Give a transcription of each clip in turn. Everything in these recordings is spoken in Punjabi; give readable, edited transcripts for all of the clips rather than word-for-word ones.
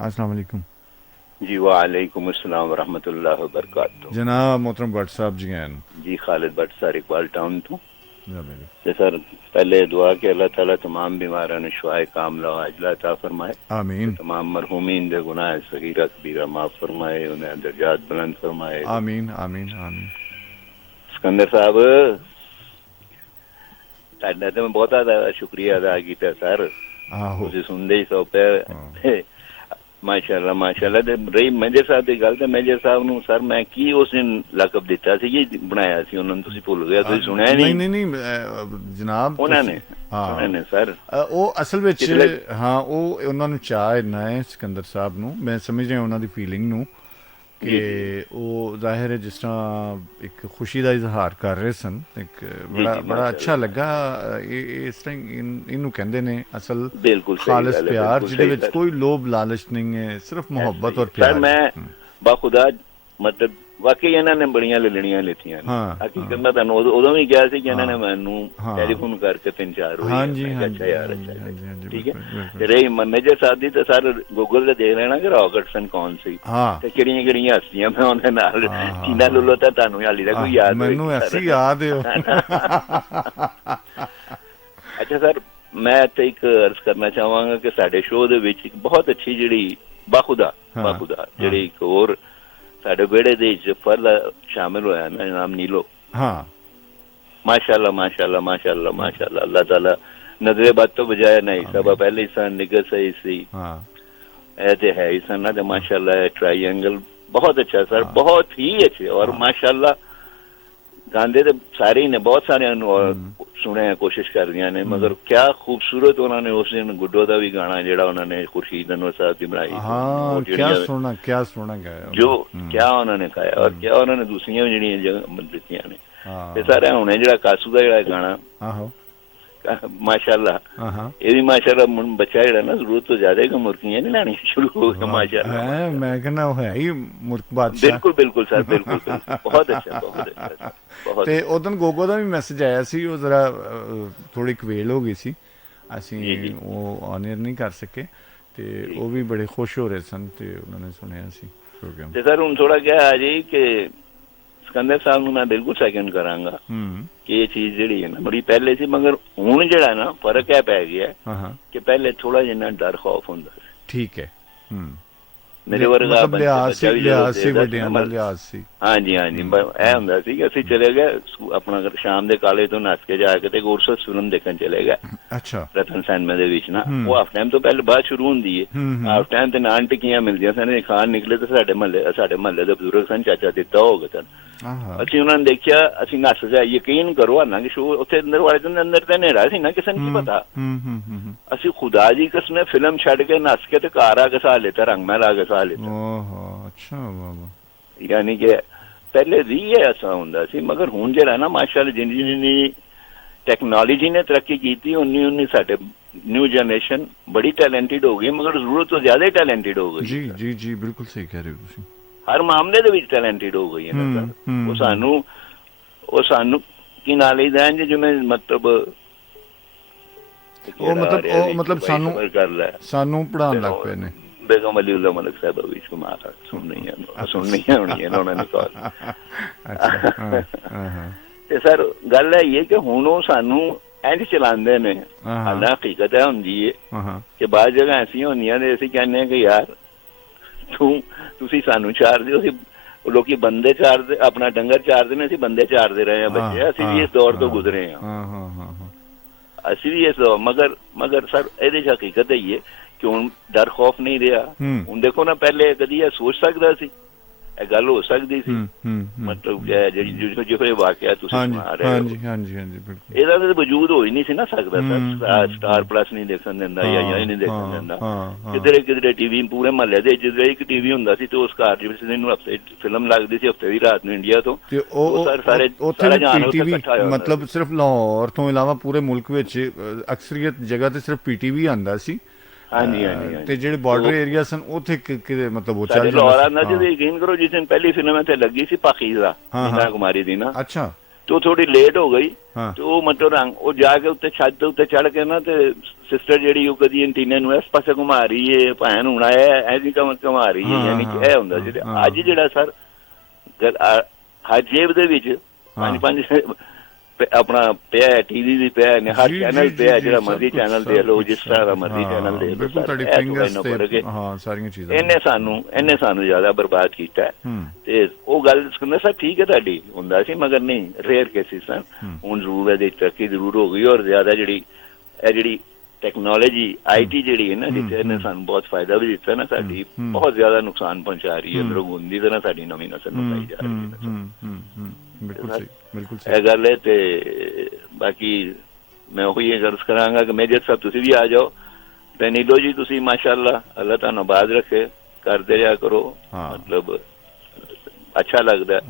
अस्सलाम वालेकुम। जी वालेकुम अस्सलाम वरहमतुल्लाह वबरकातुह। जनाब मोहतरम भट्ट साहब जी हैं। जी खालिद भट्ट सर इकबाल टाउन तो या मेरे सर पहले दुआ कि अल्लाह ताला तमाम बीमारां ने शिफाए कामिला अजला अता फरमाए। आमीन तमाम मरहूमीन दे गुनाह सगीरा कबीरा माफ फरमाए, उन्हें दर्जात बुलंद फरमाए। आमीन आमीन आमीन। सिकंदर साहब ਤੁਹਾਡਾ ਤੇ ਮੈਂ ਬਹੁਤ ਸ਼ੁਕਰੀਆ ਅਦਾ ਕੀਤਾ ਸਰ। आहो ਤੁਸੀਂ ਸੁਣਦੇ ਹੀ ਸੋ ਪਏ। ਮਾਸ਼ਾਅੱਲਾ ਮਾਸ਼ਾਅੱਲਾ। ਤੇ ਰਹੀ ਮੇਜਰ ਸਾਹਿਬ ਦੀ ਗੱਲ, ਤੇ ਮੇਜਰ ਸਾਹਿਬ ਨੂੰ ਸਰ ਮੈਂ ਕੀ ਉਸ ਦਿਨ ਲਕਬ ਦਿੱਤਾ ਸੀ, ਜੀ ਬਣਾਇਆ ਸੀ ਉਹਨਾਂ ਨੂੰ, ਤੁਸੀਂ ਭੁੱਲ ਗਏ, ਤੁਸੀਂ ਸੁਣਿਆ नहीं ਨਹੀਂ? नहीं नहीं जनाब ਉਹਨਾਂ ਨੇ हाँ ਨੇ ਸਰ ਉਹ ਅਸਲ ਵਿੱਚ ਹਾਂ ਉਹ ਉਹਨਾਂ ਨੂੰ ਚਾਹ ਇੰਨਾ ਹੈ ਸਿਕੰਦਰ ਸਾਹਿਬ ਨੂੰ, ਮੈਂ ਸਮਝ ਰਿਹਾ ਉਹਨਾਂ ਦੀ ਫੀਲਿੰਗ ਨੂੰ ਕਿ ਉਹ ਜ਼ਾਹਿਰ ਹੈ ਜਿਸ ਤਰ੍ਹਾਂ ਇੱਕ ਖੁਸ਼ੀ ਦਾ ਇਜ਼ਹਾਰ ਕਰ ਰਹੇ ਸਨ। ਇੱਕ ਬੜਾ ਅੱਛਾ ਲੱਗਾ। ਇਹ ਇਸ ਤਰ੍ਹਾਂ ਇਹਨੂੰ ਕਹਿੰਦੇ ਨੇ ਅਸਲ ਬਿਲਕੁਲ ਖਾਲਸ ਪਿਆਰ, ਜਿਹਦੇ ਵਿੱਚ ਕੋਈ ਲੋਭ ਲਾਲਚ ਨਹੀਂ ਹੈ, ਸਿਰਫ ਮੁਹੱਬਤ ਔਰ ਸਰ ਪਿਆਰ। ਮੈਂ ਬਾਖੁਦਾ ਮਤਲਬ ਵਾਕਈ ਇਹਨਾਂ ਨੇ ਬੜੀਆਂ ਲੈਣੀਆਂ ਲਿੱਤੀਆਂ ਨੇ। ਹਕੀਕਤ ਮੈਂ ਤੁਹਾਨੂੰ ਉਦੋਂ ਵੀ ਕਿਹਾ ਸੀ ਕਿ ਇਹਨਾਂ ਨੇ ਮੈਨੂੰ ਟੈਲੀਫੋਨ ਕਰਕੇ 3-4 ਰੋਜ਼ ਹਾਂਜੀ ਅੱਛਾ ਯਾਰ ਹਾਂਜੀ ਹਾਂਜੀ ਠੀਕ ਹੈ। ਤੇ ਰਹੀ ਮੈਨੇਜਰ ਸਾਹਿਬ ਦੀ, ਤਾਂ ਸਰ ਗੂਗਲ ਤੇ ਦੇਖ ਲੈਣਾ ਕਿ ਰੌਕਟਸਨ ਕੌਣ ਸੀ ਤੇ ਕਿਹੜੀਆਂ ਕਿਹੜੀਆਂ ਹਸਤੀਆਂ ਮੈਂ ਉਹਦੇ ਨਾਲ ਚੀਨਾ ਲੁੱਲੋ, ਤਾਂ ਤੁਹਾਨੂੰ ਹਾਲੀ ਦਾ ਕੋਈ ਯਾਦ ਮੈਨੂੰ ਐਸੀ ਯਾਦ ਹੈ। ਅੱਛਾ ਸਰ ਮੈਂ ਇੱਥੇ ਇੱਕ ਅਰਜ਼ ਕਰਨਾ ਚਾਹਾਂਗਾ ਕਿ ਸਾਡੇ ਸ਼ੋਅ ਦੇ ਵਿੱਚ ਇੱਕ ਬਹੁਤ ਅੱਛੀ ਜਿਹੜੀ ਬਾਖੁਦਾ ਜਿਹੜੀ ਇੱਕ ਹੋਰ ਸਾਡੇ ਵਿਹੜੇ ਦੇ ਵਿੱਚ ਫਰਲਾ ਸ਼ਾਮਿਲ ਹੋਇਆ ਨਾ, ਨਾਮ ਨੀਲੋ। ਹਾਂ माशाल्लाह माशाल्लाह माशाल्लाह माशाल्लाह। अल्लाह ताला नजरे बद तो बजाय नहीं सब पहले ही निगत सही सी ऐसे है इस ना तो माशाल्लाह ट्रायंगल बहुत अच्छा सर, बहुत ही अच्छे। और माशाल्लाह गांधे तो सारे ही ने, बहुत सारे सुने हैं, कोशिश कर दिया ने, मगर क्या खूबसूरत उन्होंने उस दिन गुड्डो का भी गाना जेड़ा उन्होंने खुर्शीद अनवर साहब की बनाई, क्या सोना गाया, जो क्या उन्होंने गाया और क्या उन्होंने दूसरियां भी जड़ियां दित्तियां ने। ਤੇ ਸਾਰੇ ਹੁਣੇ ਜਿਹੜਾ ਕਾਸੂ ਦਾ ਜਿਹੜਾ ਗਾਣਾ ਆਹੋ ਮਾਸ਼ਾਅੱਲਾ, ਇਹ ਵੀ ਮਾਸ਼ਾਅੱਲਾ ਬੱਚਾ ਜਿਹੜਾ ਨਾ ਜ਼ਰੂਰਤ ਤੋਂ ਜ਼ਿਆਦਾ ਹੀ ਮੁਰਕੀਆਂ ਨਹੀਂ ਲੈਣੀਆਂ ਸ਼ੁਰੂ ਹੋ ਗਿਆ ਮਾਸ਼ਾਅੱਲਾ। ਮੈਂ ਕਹਿੰਦਾ ਉਹ ਹੈ ਹੀ ਮੁਰਕ ਬਾਦਸ਼ਾਹ। ਬਿਲਕੁਲ ਬਿਲकुल ਸਰ ਬਿਲकुल ਬਹੁਤ ਅੱਛਾ ਬਹੁਤ ਅੱਛਾ ਬਹੁਤ। ਤੇ ਉਦੋਂ ਗੋਗੋ ਦਾ ਵੀ ਮੈਸੇਜ ਆਇਆ ਸੀ, ਉਹ ਜ਼ਰਾ ਥੋੜੀ ਕਵੇਲ ਹੋ ਗਈ ਸੀ, ਅਸੀਂ ਉਹ ਔਨ 에ਅਰ ਨਹੀਂ ਕਰ ਸਕੇ, ਤੇ ਉਹ ਵੀ ਬੜੇ ਖੁਸ਼ ਹੋ ਰਹੇ ਸਨ ਤੇ ਉਹਨਾਂ ਨੇ ਸੁਣਿਆ ਸੀ ਪ੍ਰੋਗਰਾਮ। ਤੇ ਸਰ ਹੁਣ ਥੋੜਾ ਕਿਹਾ ਹੈ ਜੀ ਕਿ ਸਿਕੰਦਰ ਸਾਹਿਬ ਨੂੰ ਮੈਂ ਬਿਲਕੁਲ ਸੈਕਿੰਡ ਕਰਾਂਗਾ ਕਿ ਇਹ ਚੀਜ਼ ਜਿਹੜੀ ਹੈ ਨਾ ਬੜੀ ਪਹਿਲੇ ਸੀ, ਮਗਰ ਹੁਣ ਜਿਹੜਾ ਨਾ ਫਰਕ ਹੈ ਪੈ ਗਿਆ ਕਿ ਪਹਿਲੇ ਥੋੜਾ ਜਿਹਾ ਡਰ ਖੌਫ ਹੁੰਦਾ ਸੀ। ਠੀਕ ਹੈ ਮੇਰੇ ਵਰਗਾ ਲਿਹਾਜ਼ ਸੀ ਵੱਡਿਆਂ ਦਾ ਲਿਹਾਜ਼ ਸੀ। ਹਾਂਜੀ ਹਾਂਜੀ ਇਹ ਹੁੰਦਾ ਸੀ ਕਿ ਅਸੀਂ ਚਲੇ ਗਏ ਆਪਣਾ ਸ਼ਾਮ ਦੇ ਕਾਲੇ ਤੋਂ ਨੱਸ ਕੇ ਜਾ ਕੇ ਤੇ ਗੁਰਸਤ ਫਿਲਮ ਦੇਖਣ ਚਲੇ ਗਏ। ਅੱਛਾ ਰਤਨ ਸੈਨਮਾ ਦੇ ਵਿੱਚ ਨਾ ਉਹ ਹਾਫ ਟਾਈਮ ਤੋਂ ਪਹਿਲੇ ਬਾਅਦ ਸ਼ੁਰੂ ਹੁੰਦੀ ਹੈ। ਹਾਫ ਟਾਈਮ ਤੇ ਨਾਨ ਟਿੱਕੀਆਂ ਮਿਲਦੀਆਂ ਸਨ, ਖਾਣ ਨਿਕਲੇ ਤੇ ਸਾਡੇ ਮਹੱਲੇ ਦੇ ਬਜ਼ੁਰਗ ਸਨ, ਚਾਚਾ ਦਿੱਤਾ ਹੋ ਗਏ ਸਨ। ਅਸੀਂ ਉਹਨਾਂ ਨੇ ਦੇਖਿਆ, ਅਸੀਂ ਨੱਸ ਜਾਏ, ਯਕੀਨ ਕਰੋ ਹਾਲਾਂਕਿ ਸ਼ੋਅ ਉੱਥੇ ਅੰਦਰ ਵਾਲੇ ਦਿਨ ਅੰਦਰ ਤੇ ਹਨੇਰਾ ਸੀ ਨਾ, ਕਿਸੇ ਨੂੰ ਕੀ ਪਤਾ। ਅਸੀਂ ਖੁਦਾ ਜੀ ਕਸਮ ਫਿਲਮ ਛੱਡ ਕੇ ਨੱਸ ਕੇ ਤੇ ਘਰ ਆ ਕੇ ਸਾਹ ਲਿੱਤਾ, ਰੰਗ ਮਹਿਲ ਆ ਕੇ ਸਾਹ ਲਿੱਤਾ। ਅੱਛਾ ਬਾਬਾ, ਯਾਨੀ ਕਿ ਪਹਿਲੇ ਵੀ ਇਹ ਐਸਾ ਹੁੰਦਾ ਸੀ, ਮਗਰ ਹੁਣ ਜਿਹੜਾ ਨਾ ਮਾਸ਼ਾਅੱਲਾ ਜਿੰਨੀ ਟੈਕਨੋਲੋਜੀ ਨੇ ਤਰੱਕੀ ਕੀਤੀ ਉਨੀ ਸਾਡੇ ਨਿਊ ਜਨਰੇਸ਼ਨ ਬੜੀ ਟੈਲੈਂਟਡ ਹੋ ਗਈ, ਮਗਰ ਜ਼ਰੂਰਤ ਤੋਂ ਜ਼ਿਆਦਾ ਹੀ ਟੈਲੈਂਟਡ ਹੋ ਗਈ। ਜੀ ਜੀ ਜੀ ਬਿਲਕੁਲ ਸਹੀ ਕਹਿ ਰਹੇ ਹੋ ਤੁਸੀਂ। ਹਰ ਮਾਮਲੇ ਦੇ ਵਿੱਚ ਟੈਲੈਂਟਡ ਹੋ ਗਈ ਹੈ ਨਾ ਸਰ। ਉਹ ਸਾਨੂੰ ਕੀ ਨਾਲ ਹੀ ਦੇਣ ਜਿਵੇਂ ਮਤਲਬ ਸਾਨੂੰ ਪੜਾਉਣ ਲੱਗ ਪਏ ਨੇ। ਬੇਗਮ ਅਲੀ ਉਲਾ ਮਲਕ ਸਾਹਿਬ ਵੀ ਸੁਣਨੀ ਹੋਣੀ ਹੈ ਉਹਨਾਂ ਨੇ ਕਾਲ। ਤੇ ਸਰ ਗੱਲ ਇਹ ਹੈ ਕਿ ਹੁਣ ਉਹ ਸਾਨੂੰ ਇੰਝ ਚਲਾਉਂਦੇ ਨੇ, ਹਾਲਾਂ ਹਕੀਕਤ ਇਹ ਹੁੰਦੀ ਹੈ ਕਿ ਬਾਅਦ ਜਗ੍ਹਾ ਐਸੀਆਂ ਹੁੰਦੀਆਂ ਨੇ ਅਸੀਂ ਕਹਿੰਦੇ ਹਾਂ ਕਿ ਯਾਰ ਤੁਸੀਂ ਸਾਨੂੰ ਚਾਰਦੇ ਹੋ, ਅਸੀਂ ਲੋਕੀ ਬੰਦੇ ਚਾਰਦੇ, ਆਪਣਾ ਡੰਗਰ ਚਾਰਦੇ ਨੇ, ਅਸੀਂ ਬੰਦੇ ਚਾਰਦੇ ਰਹੇ ਹਾਂ ਬੱਚੇ। ਅਸੀਂ ਵੀ ਇਸ ਦੌਰ ਤੋਂ ਗੁਜ਼ਰੇ ਹਾਂ, ਅਸੀਂ ਵੀ ਇਸ ਦੌਰ। ਮਗਰ ਸਰ ਇਹਦੇ ਚ ਹਕੀਕਤ ਇਹ ਹੈ ਕਿ ਹੁਣ ਡਰ ਖੌਫ ਨਹੀਂ ਰਿਹਾ। ਹੁਣ ਦੇਖੋ ਨਾ, ਪਹਿਲੇ ਕਦੀ ਇਹ ਸੋਚ ਸਕਦਾ ਸੀ ਇਹ ਗੱਲ ਹੋ ਸਕਦੀ ਸੀ? ਮਤਲਬ ਜਿਹੜੇ ਵਾਕਿਆ ਤੁਸੀਂ ਸੁਣਾ ਰਹੇ ਹੋ, ਇਹਦਾ ਤਾਂ ਵਜੂਦ ਹੋ ਹੀ ਨਹੀਂ ਸੀ ਨਾ ਸਕਦਾ ਸਰ। ਸਟਾਰ ਪਲੱਸ ਨਹੀਂ ਦੇਖਣ ਦਿੰਦਾ ਜਾਂ ਨਹੀਂ ਦੇਖਣ ਦਿੰਦਾ। ਕਿਧਰੇ ਟੀਵੀ ਪੂਰੇ ਮਹੱਲੇ ਦੇ ਜਿੱਦਾਂ ਇੱਕ ਟੀਵੀ ਹੁੰਦਾ ਸੀ ਤੇ ਉਸ ਘਰ ਵਿੱਚ ਨੂੰ ਹਫਤੇ ਫਿਲਮ ਲੱਗਦੀ ਸੀ, ਹਫਤੇ ਦੀ ਰਾਤ ਨੂੰ ਇੰਡੀਆ ਤੋਂ। ਮਤਲਬ ਸਿਰਫ ਲਾਹੌਰ ਤੋਂ ਇਲਾਵਾ ਪੂਰੇ ਮੁਲਕ ਵਿੱਚ ਅਕਸਰੀਅਤ ਜਗ੍ਹਾ ਤੇ ਸਿਰਫ ਪੀਟੀਵੀ ਆਉਂਦਾ ਸੀ। ਹਾਂਜੀ ਹਾਂਜੀ। ਤੇ ਜਿਹੜੇ ਬਾਰਡਰ ਏਰੀਆ ਸਨ ਉੱਥੇ ਮਤਲਬ ਉਹ ਚੱਲ ਲਾਹੌਰ ਆਉਂਦਾ ਸੀ। ਯਕੀਨ ਕਰੋ ਜਿਸ ਦਿਨ ਪਹਿਲੀ ਫਿਲਮ ਇੱਥੇ ਲੱਗੀ ਸੀ ਪਾਕੀਜ਼ਾ ਨੀਨਾ ਕੁਮਾਰੀ ਦੀ ਨਾ, ਅੱਛਾ, ਤੇ ਉਹ ਥੋੜੀ ਲੇਟ ਹੋ ਗਈ ਹਾਂ ਤੇ ਉਹ ਮਤਲਬ ਰੰਗ ਉਹ ਜਾ ਕੇ ਉੱਤੇ ਛੱਤ ਦੇ ਉੱਤੇ ਚੜ ਕੇ ਨਾ ਤੇ ਸਿਸਟਰ ਜਿਹੜੀ ਉਹ ਕਦੀ ਐਂਟੀਨੇ ਨੂੰ ਇਸ ਪਾਸੇ ਘੁਮਾ ਰਹੀ ਏ ਭੈਣ ਹੁਣ ਆਇਆ ਐਸੀ ਘੁਮਾ ਰਹੀ ਏ ਯਾਨੀ ਕਿ ਇਹ ਹੁੰਦਾ ਸੀ ਅੱਜ ਜਿਹੜਾ ਸਰ ਹਰ ਜੇਬ ਦੇ ਵਿੱਚ ਪੰਜ ਆਪਣਾ ਪਿਆ ਟੀਵੀ ਵੀ ਪਿਆ ਨੇ ਹਰ ਚੈਨਲ ਪਿਆ ਜਿਹੜਾ ਮਰਜ਼ੀ ਚੈਨਲ ਦੇ ਲਓ ਜਿਸ ਤਰ੍ਹਾਂ ਦਾ ਮਰਜ਼ੀ ਚੈਨਲ ਦੇ ਲਓ ਤੁਹਾਡੀ ਫਿੰਗਰਸ ਤੇ ਹਾਂ ਸਾਰੀਆਂ ਚੀਜ਼ਾਂ ਇਹਨੇ ਸਾਨੂੰ ਜ਼ਿਆਦਾ ਬਰਬਾਦ ਕੀਤਾ ਤੇ ਉਹ ਗੱਲ ਸਿਕੰਦਰ ਸਾਹਿਬ ਠੀਕ ਹੈ ਤੁਹਾਡੀ ਹੁੰਦਾ ਸੀ ਮਗਰ ਨਹੀਂ ਰੇਅਰ ਕੇਸਿਸ ਸਨ ਹੁਣ ਜ਼ਰੂਰ ਇਹਦੀ ਤਰੱਕੀ ਜ਼ਰੂਰ ਹੋ ਗਈ ਔਰ ਜ਼ਿਆਦਾ ਜਿਹੜੀ ਟੈਕਨੋਲੋਜੀ ਆਈਟੀ ਜਿਹੜੀ ਹੈ ਨਾ ਜਿੱਥੇ ਇਹਨੇ ਸਾਨੂੰ ਬਹੁਤ ਫਾਇਦਾ ਵੀ ਦਿੱਤਾ ਨਾ ਸਾਡੀ ਬਹੁਤ ਜ਼ਿਆਦਾ ਨੁਕਸਾਨ ਪਹੁੰਚਾ ਰਹੀ ਹੈ ਅੰਦਰੋਂ ਗੁੰਦੀ ਤਰ੍ਹਾਂ ਸਾਡੀ ਨਵੀਂ ਨਸਲ ਨੂੰ ਪਾਈ ਜਾ ਰਹੀ ਹੈ ਬਿਲਕੁਲ ਇਹ ਗੱਲ ਹੈ ਤੇ ਬਾਕੀ ਮੈਂ ਉਹੀ ਇਹ ਅਰਜ਼ ਕਰਾਂਗਾ ਕਿ ਮੇਜਰ ਸਾਹਿਬ ਤੁਸੀਂ ਵੀ ਆ ਜਾਓ ਤੇ ਨੀਲੋ ਜੀ ਤੁਸੀਂ ਮਾਸ਼ਾਅੱਲਾ ਅੱਲਾਹ ਤੁਹਾਨੂੰ ਆਬਾਦ ਰੱਖੇ ਕਰਦੇ ਰਿਹਾ ਕਰੋ ਮਤਲਬ ਅੱਛਾ ਲੱਗਦਾ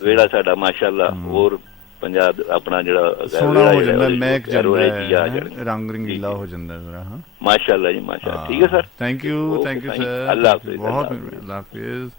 ਵੇੜਾ ਸਾਡਾ ਮਾਸ਼ਾਅੱਲਾ ਹੋਰ ਪੰਜਾਬ ਆਪਣਾ ਜਿਹੜਾ ਸੋਹਣਾ ਹੋ ਜਾਂਦਾ ਮਹਿਕ ਜਾਂਦਾ ਰੰਗ ਰੰਗੀਲਾ ਹੋ ਜਾਂਦਾ ਜ਼ਰਾ ਹਾਂ ਮਾਸ਼ਾਅੱਲਾ ਜੀ ਮਾਸ਼ਾਅੱਲਾ ਠੀਕ ਹੈ ਸਰ ਥੈਂਕ ਯੂ ਸਰ ਅੱਲਾਹ ਹਾਫਿਜ਼ ਬਹੁਤ ਅੱਲਾਹ ਹਾਫਿਜ਼